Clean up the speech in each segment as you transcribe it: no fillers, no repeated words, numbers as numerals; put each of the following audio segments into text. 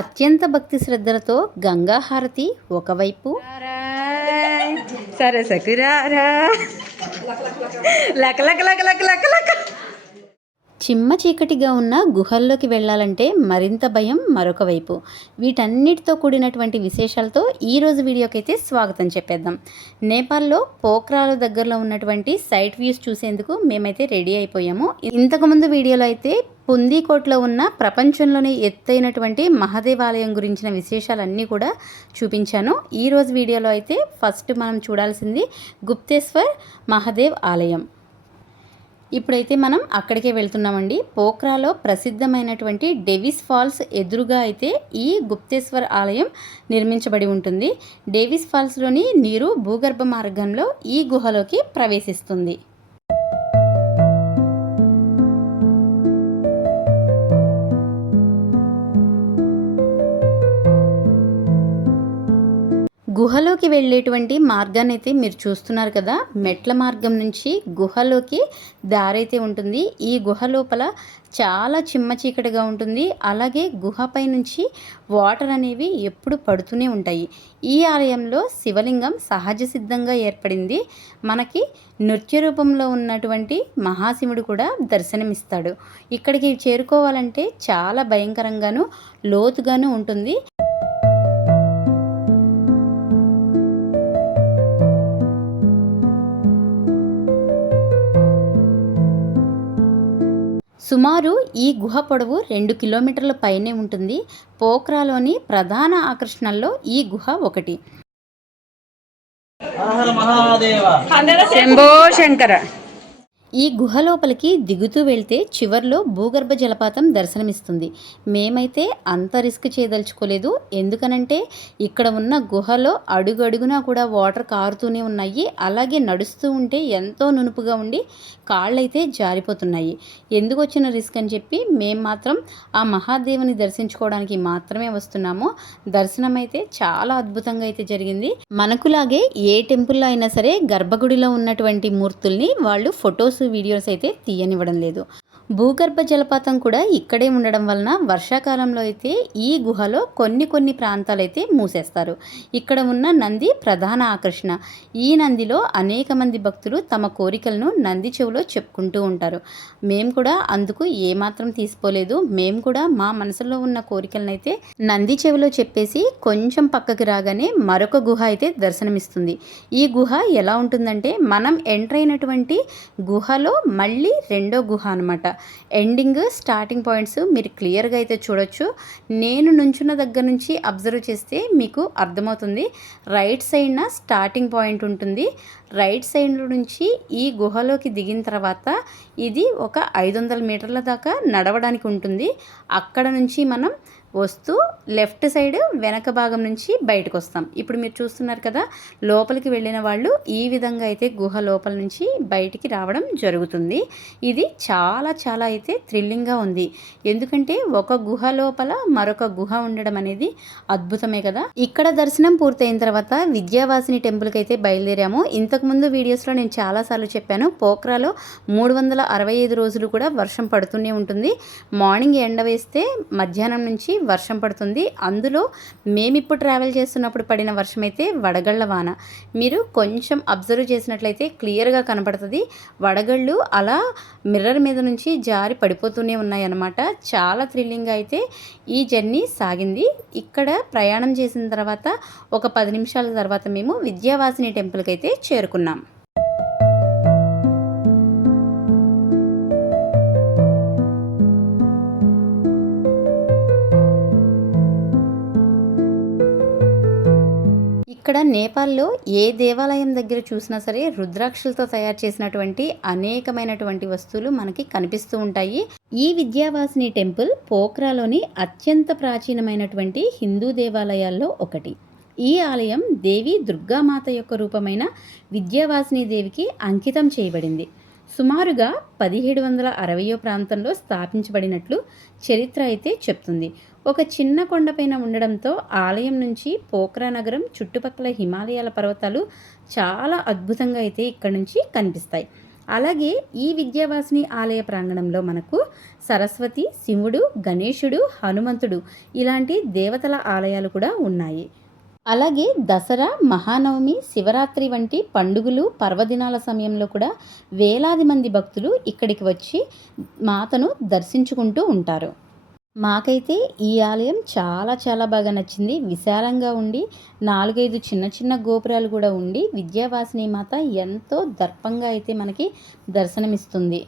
అత్యంత భక్తి శ్రద్ధలతో గంగా హారతి ఒకవైపు, చిమ్మ చీకటిగా ఉన్న గుహల్లోకి వెళ్ళాలంటే మరింత భయం మరొక వైపు. వీటన్నిటితో కూడినటువంటి విశేషాలతో ఈరోజు వీడియోకైతే స్వాగతం చెప్పేద్దాం. నేపాల్లో పోఖ్రాల దగ్గరలో ఉన్నటువంటి సైట్ వ్యూస్ చూసేందుకు మేమైతే రెడీ అయిపోయాము. ఇంతకుముందు వీడియోలో అయితే పుందీకోట్లో ఉన్న ప్రపంచంలోనే ఎత్తైనటువంటి మహాదేవాలయం గురించిన విశేషాలన్నీ కూడా చూపించాను. ఈరోజు వీడియోలో అయితే ఫస్ట్ మనం చూడాల్సింది గుప్తేశ్వర్ మహాదేవ్ ఆలయం. ఇప్పుడైతే మనం అక్కడికే వెళ్తున్నామండి. పోఖ్రాలో ప్రసిద్ధమైనటువంటి డేవిస్ ఫాల్స్ ఎదురుగా అయితే ఈ గుప్తేశ్వర్ ఆలయం నిర్మించబడి ఉంటుంది. డేవిస్ ఫాల్స్లోని నీరు భూగర్భ మార్గంలో ఈ గుహలోకి ప్రవేశిస్తుంది. గుహలోకి వెళ్ళేటువంటి మార్గాన్ని అయితే మీరు చూస్తున్నారు కదా. మెట్ల మార్గం నుంచి గుహలోకి దారైతే ఉంటుంది. ఈ గుహ లోపల చాలా చిమ్మ చీకటిగా ఉంటుంది. అలాగే గుహపై నుంచి వాటర్ అనేవి ఎప్పుడు పడుతూనే ఉంటాయి. ఈ ఆలయంలో శివలింగం సహజ సిద్ధంగా ఏర్పడింది. మనకి నృత్య రూపంలో ఉన్నటువంటి మహాశివుడు కూడా దర్శనమిస్తాడు. ఇక్కడికి చేరుకోవాలంటే చాలా భయంకరంగాను లోతుగాను ఉంటుంది. సుమారు ఈ గుహ పొడవు 2 కిలోమీటర్ల పైనే ఉంటుంది. పోఖ్రాలోని ప్రధాన ఆకర్షణల్లో ఈ గుహ ఒకటి. శంభో శంకర. ఈ గుహ లోపలికి దిగుతూ వెళ్తే చివర్లో భూగర్భ జలపాతం దర్శనమిస్తుంది. మేమైతే అంత రిస్క్ చేయదలుచుకోలేదు. ఎందుకనంటే ఇక్కడ ఉన్న గుహలో అడుగడుగునా కూడా వాటర్ కారుతూనే ఉన్నాయి. అలాగే నడుస్తూ ఉంటే ఎంతో నునుపుగా ఉండి కాళ్ళైతే జారిపోతున్నాయి. ఎందుకు వచ్చిన రిస్క్ అని చెప్పి మేము మాత్రం ఆ మహాదేవుని దర్శించుకోవడానికి మాత్రమే వస్తున్నాము. దర్శనం అయితే చాలా అద్భుతంగా అయితే జరిగింది. మనకులాగే ఏ టెంపుల్లో అయినా సరే గర్భగుడిలో ఉన్నటువంటి మూర్తుల్ని వాళ్ళు ఫొటోస్ వీడియోస్ అయితే తీయనివ్వడం లేదు. భూగర్భ జలపాతం కూడా ఇక్కడే ఉండడం వలన వర్షాకాలంలో అయితే ఈ గుహలో కొన్ని ప్రాంతాలైతే మూసేస్తారు. ఇక్కడ ఉన్న నంది ప్రధాన ఆకర్షణ. ఈ నందిలో అనేక మంది భక్తులు తమ కోరికలను నంది చెవిలో చెప్పుకుంటూ ఉంటారు. మేము కూడా అందుకు ఏమాత్రం తీసిపోలేదు. మేము కూడా మా మనసులో ఉన్న కోరికలను అయితే నంది చెవిలో చెప్పేసి కొంచెం పక్కకి రాగానే మరొక గుహ అయితే దర్శనమిస్తుంది. ఈ గుహ ఎలా ఉంటుందంటే మనం ఎంటర్ అయినటువంటి గుహలో మళ్ళీ రెండో గుహ అనమాట. ఎండింగ్ స్టార్టింగ్ పాయింట్స్ మీరు క్లియర్గా అయితే చూడొచ్చు. నేను నుంచున్న దగ్గర నుంచి అబ్జర్వ్ చేస్తే మీకు అర్థమవుతుంది. రైట్ సైడ్న స్టార్టింగ్ పాయింట్ ఉంటుంది. రైట్ సైడ్ నుంచి ఈ గుహలోకి దిగిన తర్వాత ఇది ఒక 500 మీటర్ల దాకా నడవడానికి ఉంటుంది. అక్కడ నుంచి మనం వస్తూ లెఫ్ట్ సైడ్ వెనక భాగం నుంచి బయటకు వస్తాం. ఇప్పుడు మీరు చూస్తున్నారు కదా, లోపలికి వెళ్ళిన వాళ్ళు ఈ విధంగా అయితే గుహ లోపల నుంచి బయటికి రావడం జరుగుతుంది. ఇది చాలా అయితే థ్రిల్లింగ్గా ఉంది. ఎందుకంటే ఒక గుహ లోపల మరొక గుహ ఉండడం అనేది అద్భుతమే కదా. ఇక్కడ దర్శనం పూర్తయిన తర్వాత విద్యావాసిని టెంపుల్కి అయితే బయలుదేరాము. ఇంతకుముందు వీడియోస్లో నేను చాలాసార్లు చెప్పాను, పోఖ్రాలో 365 రోజులు కూడా వర్షం పడుతూనే ఉంటుంది. మార్నింగ్ ఎండ వేస్తే మధ్యాహ్నం నుంచి వర్షం పడుతుంది. అందులో మేమిప్పుడు ట్రావెల్ చేస్తున్నప్పుడు పడిన వర్షం అయితే వడగళ్ల వాన. మీరు కొంచెం అబ్జర్వ్ చేసినట్లయితే క్లియర్గా కనపడుతుంది. వడగళ్ళు అలా మిర్రర్ మీద నుంచి జారి పడిపోతూనే ఉన్నాయన్నమాట. చాలా థ్రిల్లింగ్గా అయితే ఈ జర్నీ సాగింది. ఇక్కడ ప్రయాణం చేసిన తర్వాత ఒక 10 నిమిషాల తర్వాత మేము విద్యావాసిని టెంపుల్కి అయితే చేరుకున్నాం. ఇక్కడ నేపాల్లో ఏ దేవాలయం దగ్గర చూసినా సరే రుద్రాక్షలతో తయారు చేసినటువంటి అనేకమైనటువంటి వస్తువులు మనకి కనిపిస్తూ ఉంటాయి. ఈ విద్యావాసిని టెంపుల్ పోఖ్రాలోని అత్యంత ప్రాచీనమైనటువంటి హిందూ దేవాలయాల్లో ఒకటి. ఈ ఆలయం దేవి దుర్గామాత యొక్క రూపమైన విద్యావాసిని దేవికి అంకితం చేయబడింది. సుమారుగా 1760 ప్రాంతంలో స్థాపించబడినట్లు చరిత్ర అయితే చెప్తుంది. ఒక చిన్న కొండపైన ఉండడంతో ఆలయం నుంచి పోఖ్రా నగరం చుట్టుపక్కల హిమాలయాల పర్వతాలు చాలా అద్భుతంగా అయితే ఇక్కడ నుంచి కనిపిస్తాయి. అలాగే ఈ విద్యావాసిని ఆలయ ప్రాంగణంలో మనకు సరస్వతి, శివుడు, గణేశుడు, హనుమంతుడు ఇలాంటి దేవతల ఆలయాలు కూడా ఉన్నాయి. అలాగే దసరా, మహానవమి, శివరాత్రి వంటి పండుగలు, పర్వదినాల సమయంలో కూడా వేలాది మంది భక్తులు ఇక్కడికి వచ్చి మాతను దర్శించుకుంటూ ఉంటారు. మాకైతే ఈ ఆలయం చాలా చాలా బాగా నచ్చింది. విశాలంగా ఉండి 4, 5 చిన్న చిన్న గోపురాలు కూడా ఉండి విద్యావాసిని మాత ఎంతో దర్పంగా అయితే మనకి దర్శనమిస్తుంది.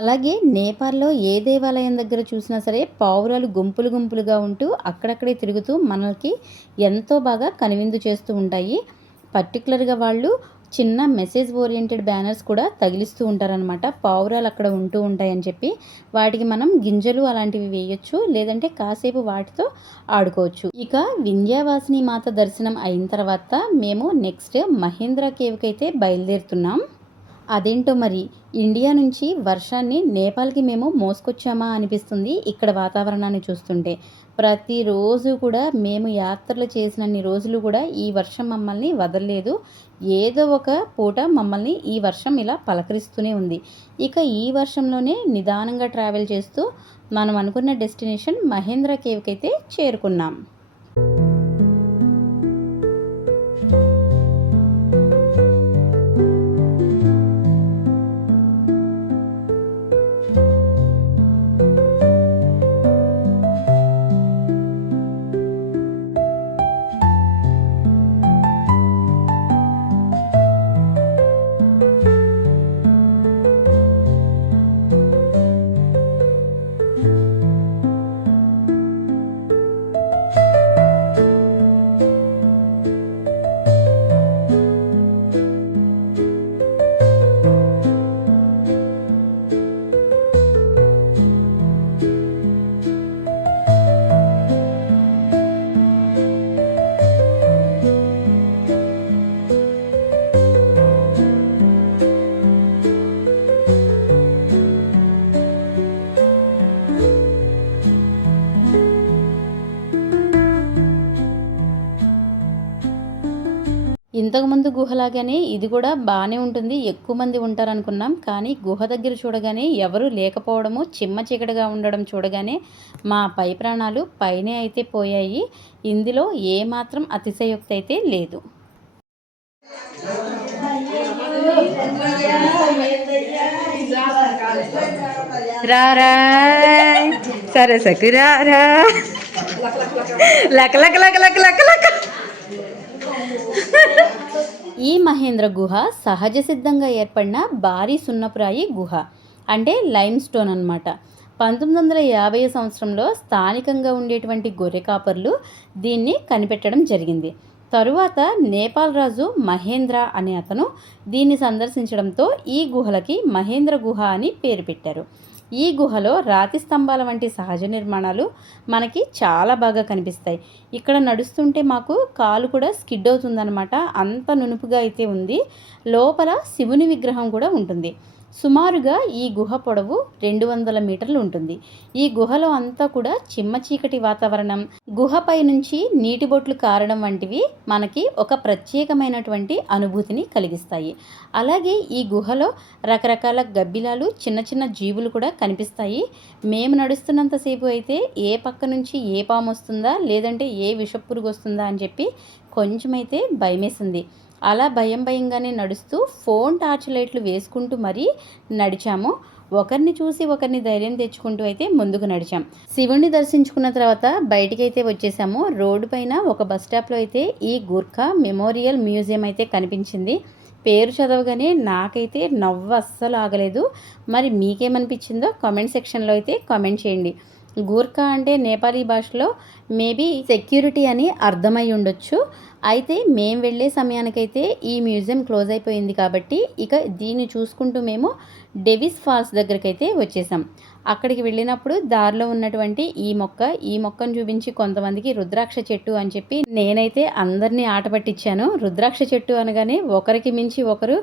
అలాగే నేపాల్లో ఏ దేవాలయం దగ్గర చూసినా సరే పావురాలు గుంపులు గుంపులుగా ఉంటూ అక్కడక్కడే తిరుగుతూ మనకి ఎంతో బాగా కనువిందు చేస్తూ ఉంటాయి. పర్టికులర్గా వాళ్ళు చిన్న మెసేజ్ ఓరియంటెడ్ బ్యానర్స్ కూడా తగిలిస్తూ ఉంటారనమాట. పావురాలు అక్కడ ఉంటూ ఉంటాయని చెప్పి వాటికి మనం గింజలు అలాంటివి వేయొచ్చు, లేదంటే కాసేపు వాటితో ఆడుకోవచ్చు. ఇక వింధ్యావాసిని మాత దర్శనం అయిన తర్వాత మేము నెక్స్ట్ మహేంద్ర కేవ్కి అయితే బయలుదేరుతున్నాం. అదేంటో మరి ఇండియా నుంచి వర్షాన్ని నేపాల్కి మేము మోసుకొచ్చామా అనిపిస్తుంది ఇక్కడ వాతావరణాన్ని చూస్తుంటే. ప్రతిరోజు కూడా మేము యాత్రలు చేసినన్ని రోజులు కూడా ఈ వర్షం మమ్మల్ని వదలలేదు. ఏదో ఒక పూట మమ్మల్ని ఈ వర్షం ఇలా పలకరిస్తూనే ఉంది. ఇక ఈ వర్షంలోనే నిదానంగా ట్రావెల్ చేస్తూ మనం అనుకున్న డెస్టినేషన్ మహేంద్ర కేవ్కి అయితే చేరుకున్నాం. ఇంతకుముందు గుహలాగానే ఇది కూడా బాగానే ఉంటుంది, ఎక్కువ మంది ఉంటారనుకున్నాం. కానీ గుహ దగ్గర చూడగానే ఎవరూ లేకపోవడము, చిమ్మ చీకటిగా ఉండడం చూడగానే మా పై ప్రాణాలు పైనే అయితే పోయాయి. ఇందులో ఏమాత్రం అతిశయోక్తి అయితే లేదు. రారా సరే సకి రారా లక లక లక లక లక లక. ఈ మహేంద్ర గుహ సహజ సిద్ధంగా ఏర్పడిన భారీ సున్నపురాయి గుహ, అంటే లైమ్ స్టోన్ అన్నమాట. 1950 సంవత్సరంలో స్థానికంగా ఉండేటువంటి గొర్రె కాపర్లు దీన్ని కనిపెట్టడం జరిగింది. తరువాత నేపాల్ రాజు మహేంద్ర అనే అతను దీన్ని సందర్శించడంతో ఈ గుహలకి మహేంద్ర గుహ అని పేరు పెట్టారు. ఈ గుహలో రాతి స్తంభాల వంటి సహజ నిర్మాణాలు మనకి చాలా బాగా కనిపిస్తాయి. ఇక్కడ నడుస్తుంటే మాకు కాలు కూడా స్కిడ్ అవుతుందన్నమాట, అంత నునుపుగా అయితే ఉంది. లోపల శివుని విగ్రహం కూడా ఉంటుంది. సుమారుగా ఈ గుహ పొడవు 200 మీటర్లు ఉంటుంది. ఈ గుహలో అంతా కూడా చిమ్మ చీకటి వాతావరణం, గుహపై నుంచి నీటి బొట్లు కారడం వంటివి మనకి ఒక ప్రత్యేకమైనటువంటి అనుభూతిని కలిగిస్తాయి. అలాగే ఈ గుహలో రకరకాల గబ్బిలాలు, చిన్న చిన్న జీవులు కూడా కనిపిస్తాయి. మేము నడుస్తున్నంతసేపు అయితే ఏ పక్క నుంచి ఏ పాము వస్తుందా, లేదంటే ఏ విషపురుగు వస్తుందా అని చెప్పి కొంచెమైతే భయమేసింది. అలా భయంగానే నడుస్తూ ఫోన్ టార్చ్ లైట్లు వేసుకుంటూ మరీ నడిచాము. ఒకరిని చూసి ఒకరిని ధైర్యం తెచ్చుకుంటూ అయితే ముందుకు నడిచాం. శివుణ్ణి దర్శించుకున్న తర్వాత బయటికి అయితే వచ్చేసాము. రోడ్డు పైన ఒక బస్ స్టాప్లో అయితే ఈ గూర్ఖా మెమోరియల్ మ్యూజియం అయితే కనిపించింది. పేరు చదవగానే నాకైతే నవ్వు అస్సలు ఆగలేదు. మరి మీకేమనిపించిందో కామెంట్ సెక్షన్లో అయితే కామెంట్ చేయండి. గూర్ఖా అంటే నేపాలీ భాషలో మేబీ సెక్యూరిటీ అని అర్థమై ఉండొచ్చు. అయితే మేము వెళ్ళే సమయానికైతే ఈ మ్యూజియం క్లోజ్ అయిపోయింది కాబట్టి ఇక దీన్ని చూసుకుంటూ మేము డెవిస్ ఫాల్స్ దగ్గరకైతే వచ్చేసాం. అక్కడికి వెళ్ళినప్పుడు దారిలో ఉన్నటువంటి ఈ మొక్కను చూపించి కొంతమందికి రుద్రాక్ష చెట్టు అని చెప్పి నేనైతే అందరినీ ఆట పట్టించాను. రుద్రాక్ష చెట్టు అనగానే ఒకరికి మించి ఒకరు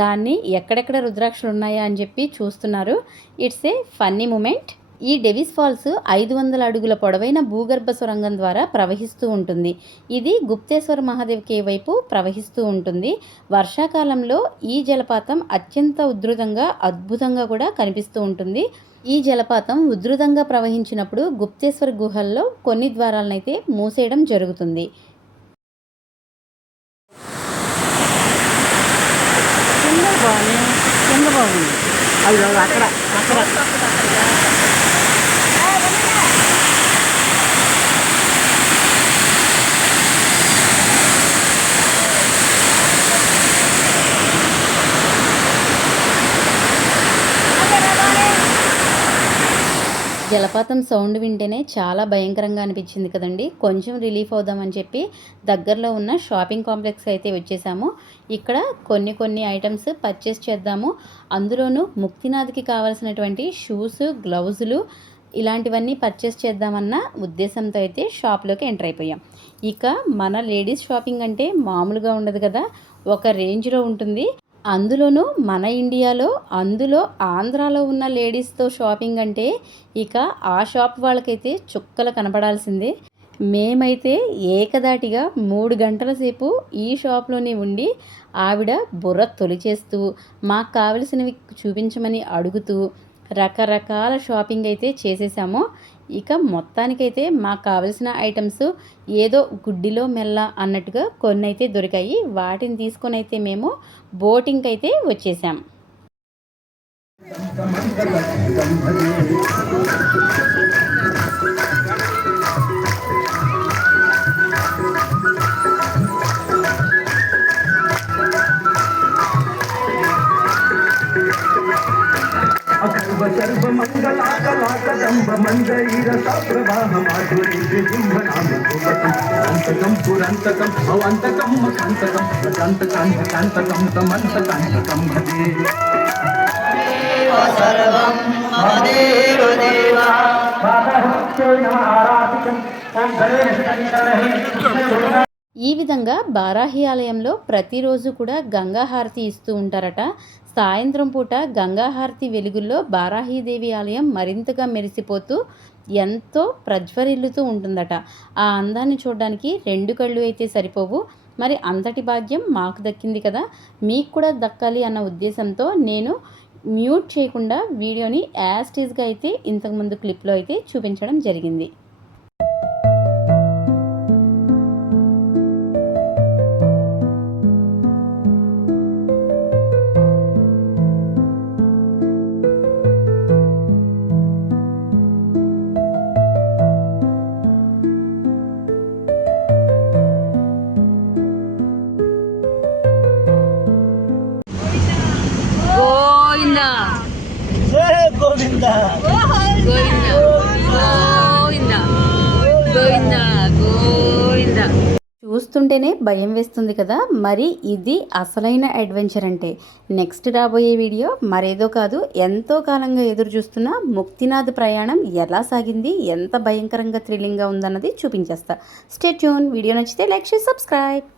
దాన్ని ఎక్కడెక్కడ రుద్రాక్షలు ఉన్నాయా అని చెప్పి చూస్తున్నారు. It's a funny moment. ఈ డెవిస్ ఫాల్స్ 500 అడుగుల పొడవైన భూగర్భ సొరంగం ద్వారా ప్రవహిస్తూ ఉంటుంది. ఇది గుప్తేశ్వర మహాదేవ్ కేవ్ వైపు ప్రవహిస్తూ ఉంటుంది. వర్షాకాలంలో ఈ జలపాతం అత్యంత ఉధృతంగా అద్భుతంగా కూడా కనిపిస్తూ ఉంటుంది. ఈ జలపాతం ఉధృతంగా ప్రవహించినప్పుడు గుప్తేశ్వర గుహల్లో కొన్ని ద్వారాలనైతే మూసేయడం జరుగుతుంది. జలపాతం సౌండ్ వింటేనే చాలా భయంకరంగా అనిపించింది కదండి. కొంచెం రిలీఫ్ అవుదామని చెప్పి దగ్గరలో ఉన్న షాపింగ్ కాంప్లెక్స్ అయితే వచ్చేసాము. ఇక్కడ కొన్ని ఐటమ్స్ పర్చేస్ చేద్దాము. అందులోనూ ముక్తినాథ్కి కావాల్సినటువంటి షూస్, గ్లౌజులు ఇలాంటివన్నీ పర్చేస్ చేద్దామన్న ఉద్దేశంతో అయితే షాప్లోకి ఎంటర్ అయిపోయాం. ఇక మన లేడీస్ షాపింగ్ అంటే మామూలుగా ఉండదు కదా, ఒక రేంజ్లో ఉంటుంది. అందులోనూ మన ఇండియాలో, అందులో ఆంధ్రాలో ఉన్న లేడీస్తో షాపింగ్ అంటే ఇక ఆ షాప్ వాళ్ళకైతే చుక్కలు కనపడాల్సిందే. మేమైతే ఏకదాటిగా 3 గంటల సేపు ఈ షాప్లోనే ఉండి ఆవిడ బుర్ర తొలిచేస్తూ మాకు కావలసినవి చూపించమని అడుగుతూ రకరకాల షాపింగ్ అయితే చేసేసాము. ఇక మొత్తానికైతే మాకు కావలసిన ఐటమ్స్ ఏదో గుడ్డిలో మెల్ల అన్నట్టుగా కొన్ని అయితే దొరికాయి. వాటిని తీసుకొని అయితే మేము బోటింగ్కి అయితే వచ్చేసాం. అంతకం పురంతకం అవంతకం మకంతకం ప్రశాంతకాంతకాంతకం తమంతకాంతకం భజే సర్వం మహాదేవ దేవా ఈ విధంగా బారాహి ఆలయంలో ప్రతిరోజు కూడా గంగాహారతి ఇస్తూ ఉంటారట. సాయంత్రం పూట గంగాహారతి వెలుగుల్లో బారాహీదేవి ఆలయం మరింతగా మెరిసిపోతూ ఎంతో ప్రజ్వరిల్లుతూ ఉంటుందట. ఆ అందాన్ని చూడడానికి 2 కళ్ళు అయితే సరిపోవు. మరి అంతటి భాగ్యం మాకు దక్కింది కదా, మీకు కూడా దక్కాలి అన్న ఉద్దేశంతో నేను మ్యూట్ చేయకుండా వీడియోని యాజ్ టీజ్గా అయితే ఇంతకుముందు క్లిప్లో అయితే చూపించడం జరిగింది. గోవిందా గోవిందా గోవిందా గోవిందా గోవిందా. చూస్తుంటేనే భయం వేస్తుంది కదా. మరి ఇది అసలైన అడ్వెంచర్ అంటే నెక్స్ట్ రాబోయే వీడియో మరేదో కాదు, ఎంతో కాలంగా ఎదురు చూస్తున్న ముక్తినాథ్ ప్రయాణం ఎలా సాగింది, ఎంత భయంకరంగా థ్రిల్లింగ్గా ఉందన్నది చూపించేస్తా. Stay tune. వీడియో నచ్చితే లైక్ చేసి సబ్స్క్రైబ్.